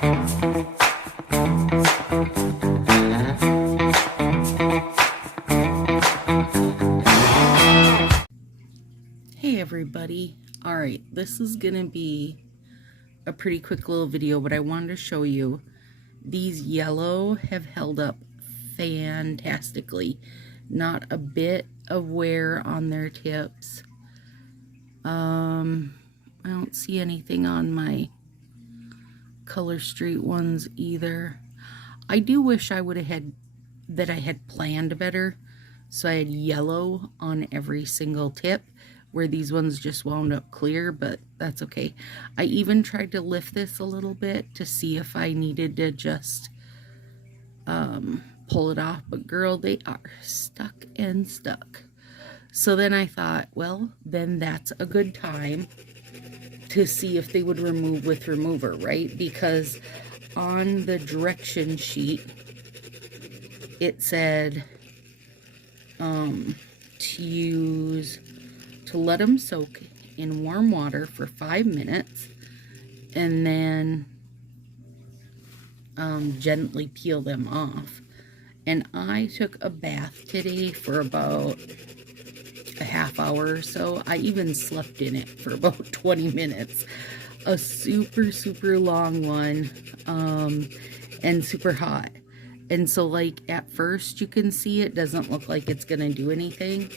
Hey everybody. Alright, this is gonna be a pretty quick little video, but I wanted to show you these yellow have held up fantastically. Not a bit of wear on their tips. I don't see anything on my Color Street ones either. I do wish I would have had that I had planned better, so I had yellow on every single tip, where these ones just wound up clear, but that's okay. I even tried to lift this a little bit to see if I needed to just pull it off, but girl, they are stuck and stuck. So then I thought, well, then that's a good time to see if they would remove with remover, right? Because on the direction sheet, it said to let them soak in warm water for 5 minutes and then gently peel them off. And I took a bath today for about a half hour or so. I even slept in it for about 20 minutes. A super long one, and super hot. And so, like, at first you can see it doesn't look like it's gonna do anything.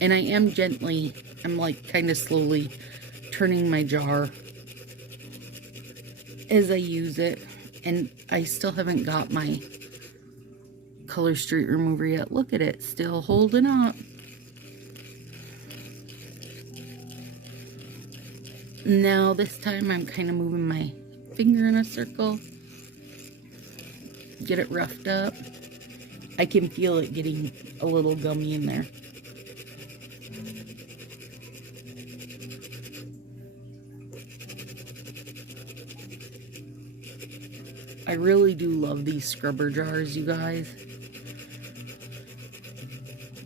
And I am gently, I'm like kind of slowly turning my jar as I use it. And I still haven't got my Color Street remover yet. Look at it, still holding up. Now this time I'm kind of moving my finger in a circle, get it roughed up. I can feel it getting a little gummy in there. I really do love these scrubber jars, you guys.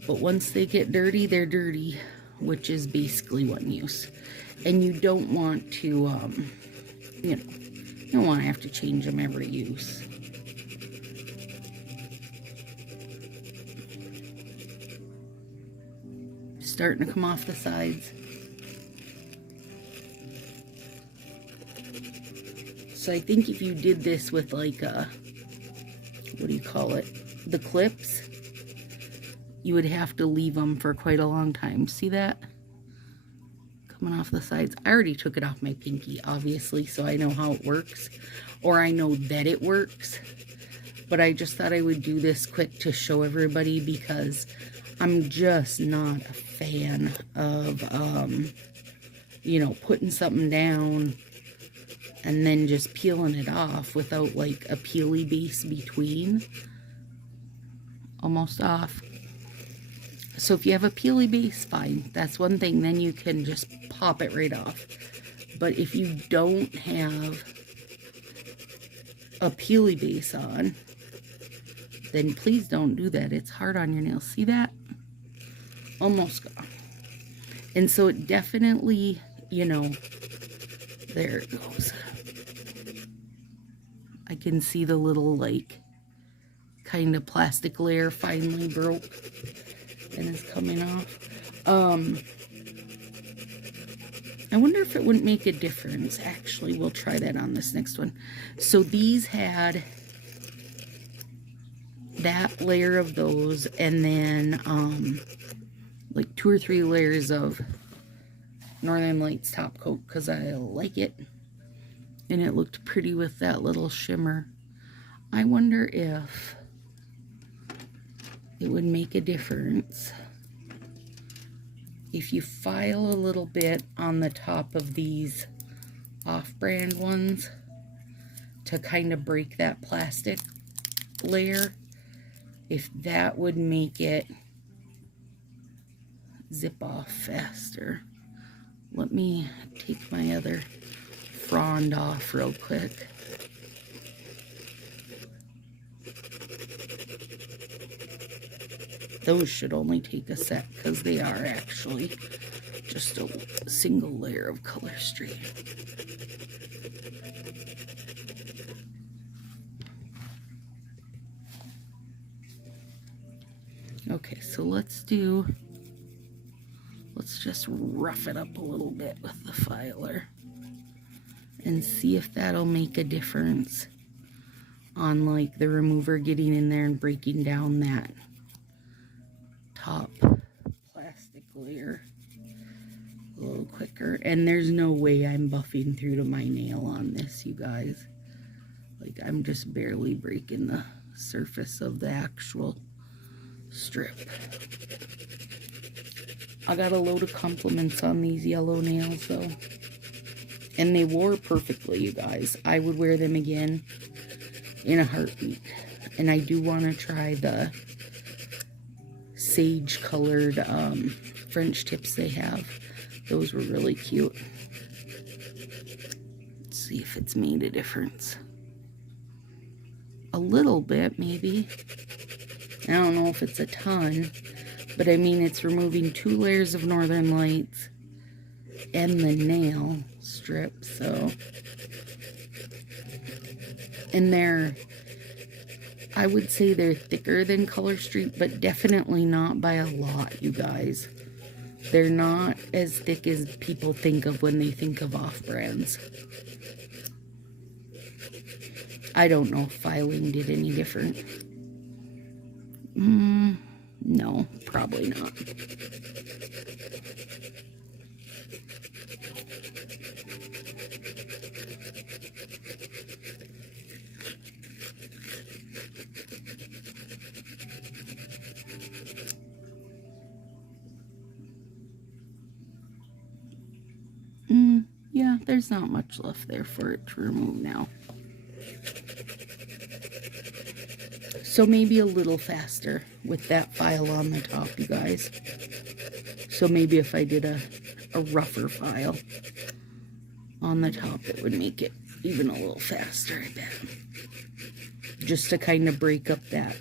But once they get dirty, they're dirty, which is basically one use. And you don't want to, you know, you don't want to have to change them every use. Starting to come off the sides. So I think if you did this with like a, what do you call it? The clips, you would have to leave them for quite a long time. See that? Coming off the sides. I already took it off my pinky, obviously, so I know how it works, or I know that it works. But I just thought I would do this quick to show everybody, because I'm just not a fan of, you know, putting something down and then just peeling it off without like a peely base between. Almost off. So if you have a peely base, fine. That's one thing. Then you can just pop it right off. But if you don't have a peely base on, then please don't do that. It's hard on your nails. See that? Almost gone. And so it definitely, you know, there it goes. I can see the little, like, kind of plastic layer finally broke and is coming off. I wonder if it wouldn't make a difference. Actually, we'll try that on this next one. So these had that layer of those, and then like 2 or 3 layers of Northern Lights top coat, because I like it. And it looked pretty with that little shimmer. I wonder if it would make a difference if you file a little bit on the top of these off-brand ones to kind of break that plastic layer, if that would make it zip off faster. Let me take my other frond off real quick. Those should only take a sec, because they are actually just a single layer of color street. Okay, so let's just rough it up a little bit with the filer and see if that'll make a difference on like the remover getting in there and breaking down that top plastic layer a little quicker. And there's no way I'm buffing through to my nail on this, you guys. Like, I'm just barely breaking the surface of the actual strip. I got a load of compliments on these yellow nails though, and they wore perfectly, you guys. I would wear them again in a heartbeat. And I do want to try the sage colored French tips they have. Those were really cute. Let's see if it's made a difference. A little bit, maybe. I don't know if it's a ton, but I mean, it's removing 2 layers of Northern Lights and the nail strip, so. And I would say they're thicker than Color Street, but definitely not by a lot, you guys. They're not as thick as people think of when they think of off-brands. I don't know if filing did any different. No, probably not. Yeah, there's not much left there for it to remove now. So maybe a little faster with that file on the top, you guys. So maybe if I did a rougher file on the top, it would make it even a little faster, I bet. Just to kind of break up that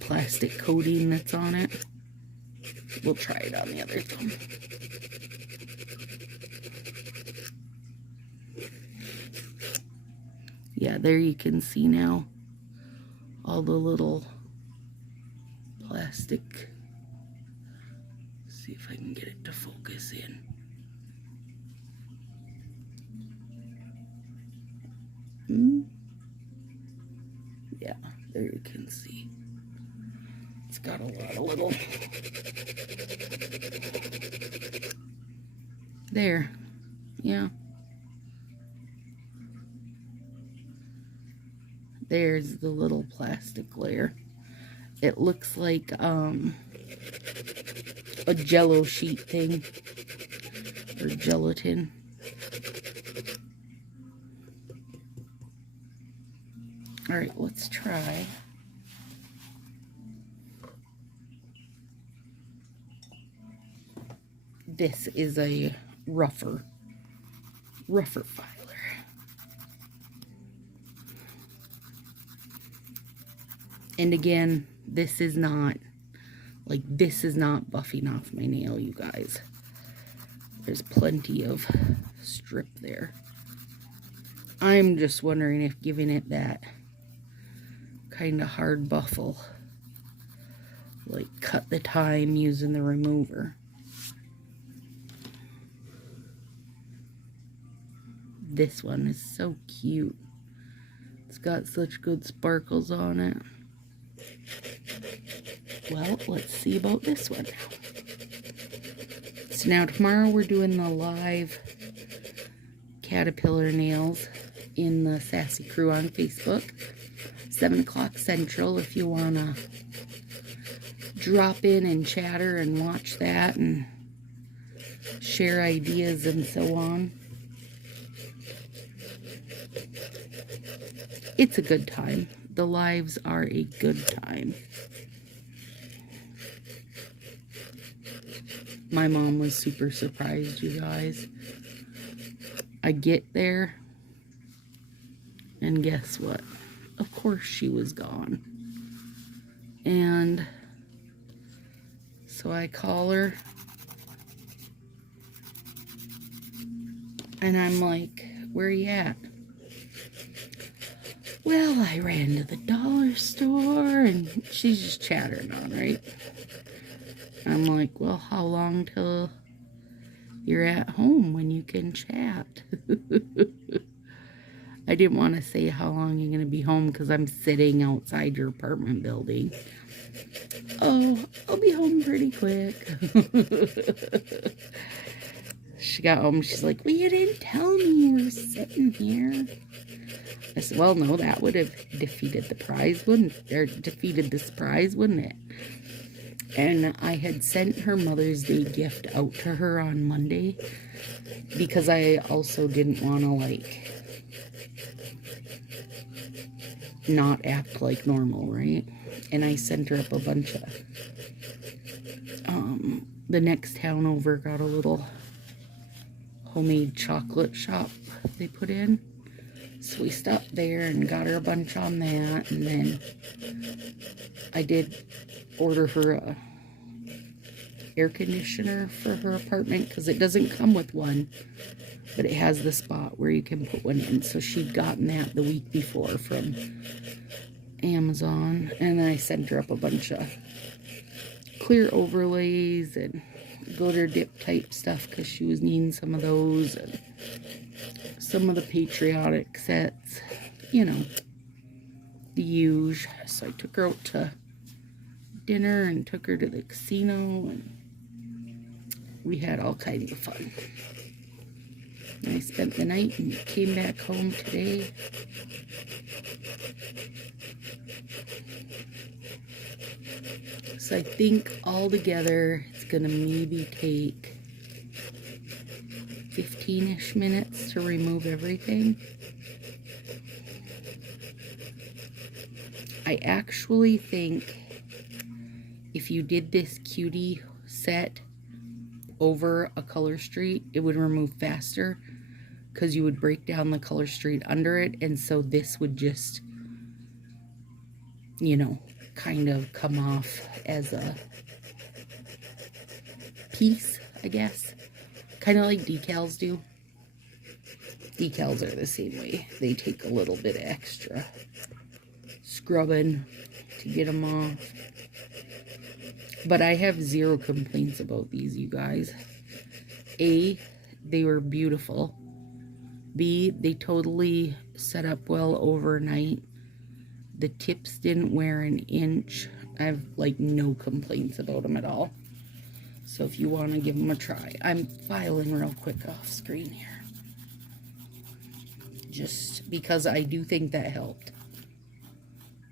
plastic coating that's on it. We'll try it on the other thumb. Yeah, there you can see now all the little plastic. Let's see if I can get it to focus in. Yeah, there you can see. It's got a lot of little. There. Yeah. There's the little plastic layer. It looks like a jello sheet thing or gelatin. All right, let's try. This is a rougher filer. And again, this is not buffing off my nail, you guys. There's plenty of strip there. I'm just wondering if giving it that kind of hard buff will like cut the time using the remover. This one is so cute. It's got such good sparkles on it. Well, let's see about this one now. So now tomorrow we're doing the live caterpillar nails in the Sassy crew on Facebook. 7 o'clock Central if you want to drop in and chatter and watch that and share ideas and so on. It's a good time. The lives are a good time. My mom was super surprised, you guys. I get there, and guess what? Of course she was gone. And so I call her, And I'm like, where are you at? Well, I ran to the dollar store, and she's just chattering on, right? I'm like, well, how long till you're at home when you can chat? I didn't want to say how long you're going to be home because I'm sitting outside your apartment building. Oh, I'll be home pretty quick. She got home, she's like, well, you didn't tell me you were sitting here. I said, well, no, that would have defeated the surprise, wouldn't it? And I had sent her Mother's Day gift out to her on Monday because I also didn't want to, like, not act like normal, right? And I sent her up a bunch of, the next town over got a little homemade chocolate shop they put in. So we stopped there and got her a bunch on that. And then I did order her a air conditioner for her apartment because it doesn't come with one, but it has the spot where you can put one in. So she'd gotten that the week before from Amazon. And then I sent her up a bunch of clear overlays and glitter dip type stuff because she was needing some of those, and some of the patriotic sets, you know, the huge. So I took her out to dinner and took her to the casino, and we had all kinds of fun. And I spent the night and came back home today. So I think altogether it's gonna maybe take 15-ish minutes to remove everything. I actually think if you did this Kyutee set over a color street, it would remove faster because you would break down the color street under it, and so this would just, you know, kind of come off as a piece, I guess. Kind of like decals do. Decals are the same way. They take a little bit extra scrubbing to get them off. But I have zero complaints about these, you guys. A, they were beautiful. B, they totally set up well overnight. The tips didn't wear an inch. I have, like, no complaints about them at all. So if you want to give them a try. I'm filing real quick off screen here. Just because I do think that helped.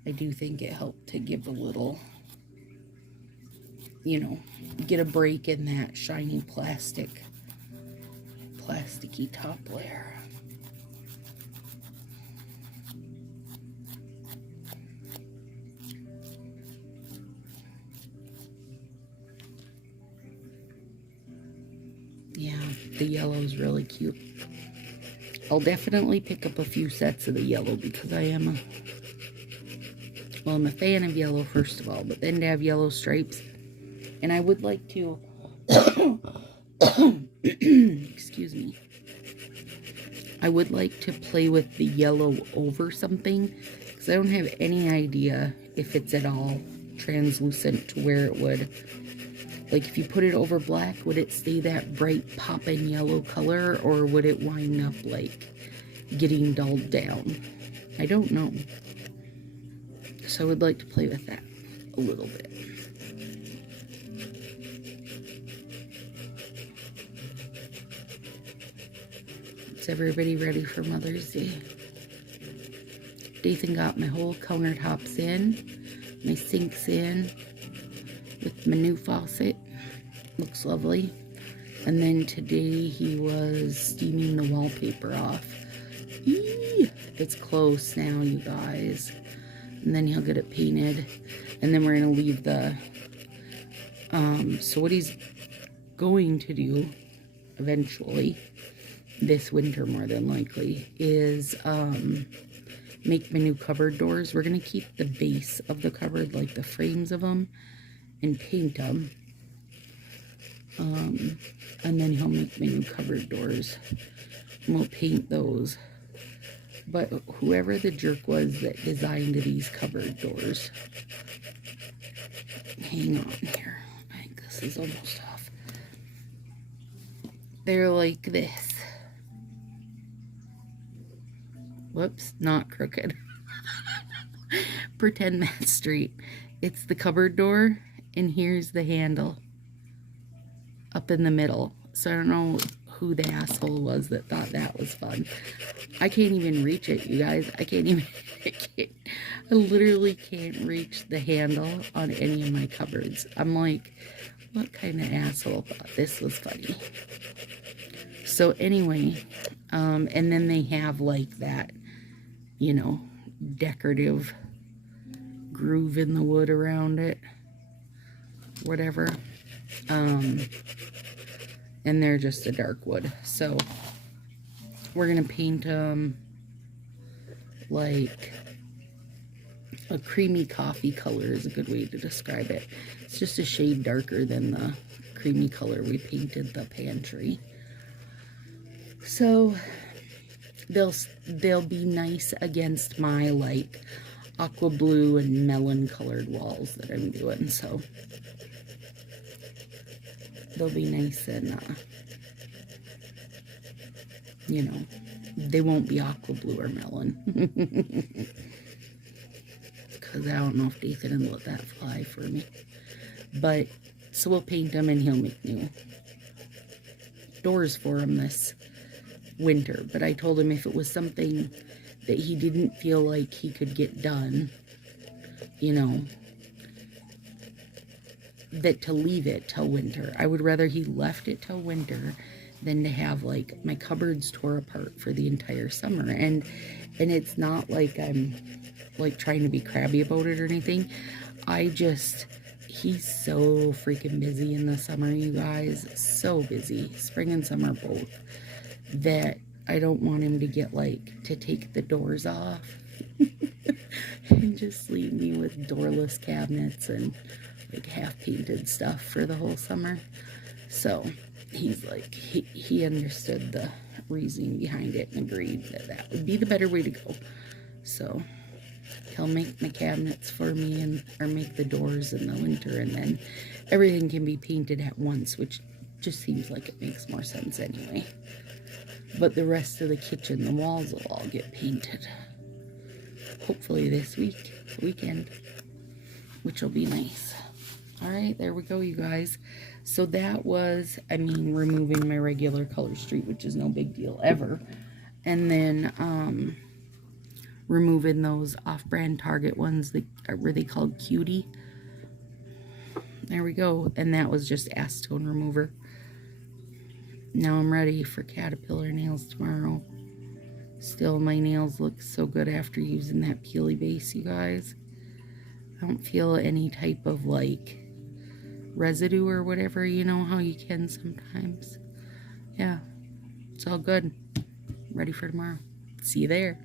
I do think it helped to give a little, you know, get a break in that shiny plasticky top layer. Yeah, the yellow's really cute. I'll definitely pick up a few sets of the yellow because I am I'm a fan of yellow, first of all, but then to have yellow stripes. And I would like to, excuse me, I would like to play with the yellow over something because I don't have any idea if it's at all translucent to where it would, like if you put it over black, would it stay that bright poppin' yellow color, or would it wind up like getting dulled down? I don't know. So I would like to play with that a little bit. Is everybody ready for Mother's Day? Dathan got my whole countertops in, my sinks in, with my new faucet. Looks lovely. And then today he was steaming the wallpaper off. Eee! It's close now, you guys. And then he'll get it painted. And then we're going to leave the... so what he's going to do eventually, this winter more than likely, is make my new cupboard doors. We're going to keep the base of the cupboard, like the frames of them, and paint them. And then he'll make my new cupboard doors We'll paint those. But whoever the jerk was that designed these cupboard doors, hang on here. I think this is almost off. They're like this. Whoops, not crooked. Pretend that's straight. It's the cupboard door, and here's the handle up in the middle. So I don't know who the asshole was that thought that was fun. I can't even reach it, you guys. I literally can't reach the handle on any of my cupboards. I'm like, what kind of asshole thought this was funny? So anyway, and then they have like that, you know, decorative groove in the wood around it, whatever. And they're just a dark wood. So we're gonna paint them like a creamy coffee color is a good way to describe it. It's just a shade darker than the creamy color we painted the pantry. So they'll be nice against my like aqua blue and melon colored walls that I'm doing. So they'll be nice and you know, they won't be aqua blue or melon. Because I don't know if Nathan will let that fly for me. But so we'll paint them and he'll make new doors for him this winter. But I told him if it was something that he didn't feel like he could get done, you know, that to leave it till winter. I would rather he left it till winter than to have like my cupboards tore apart for the entire summer. And it's not like I'm like trying to be crabby about it or anything. He's so freaking busy in the summer, you guys. So busy, spring and summer both, that I don't want him to get like to take the doors off and just leave me with doorless cabinets and like half painted stuff for the whole summer. So he's like, he understood the reasoning behind it and agreed that that would be the better way to go. So he'll make my cabinets for me and or make the doors in the winter, and then everything can be painted at once, which just seems like it makes more sense anyway. But the rest of the kitchen, the walls will all get painted. Hopefully this weekend, which will be nice. All right, there we go, you guys. So that was, I mean, removing my regular color street, which is no big deal ever. And then removing those off-brand Target ones that were they called Kyutee. There we go. And that was just acetone remover. Now I'm ready for caterpillar nails tomorrow. Still, my nails look so good after using that peely base, you guys. I don't feel any type of like residue or whatever, you know how you can sometimes. Yeah, it's all good. Ready for tomorrow. See you there.